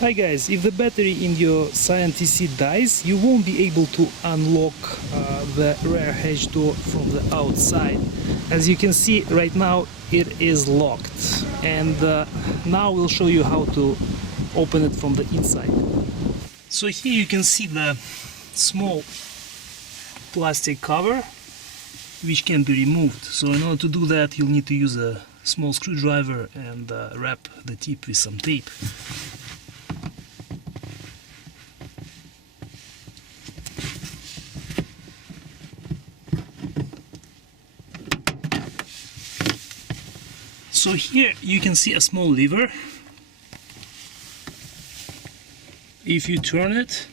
Hi guys, if the battery in your Scion TC dies, you won't be able to unlock the rear hatch door from the outside. As you can see right now, it is locked, and now we'll show you how to open it from the inside. So here you can see the small plastic cover which can be removed. So in order to do that, you'll need to use a small screwdriver and wrap the tip with some tape. So here you can see a small lever. If you turn it,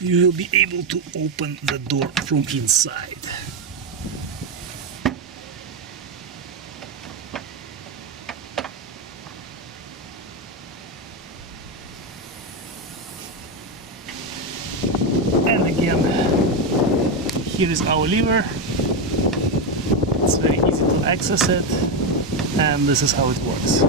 you will be able to open the door from inside. And again, here is our lever. It's very easy to access it, and this is how it works.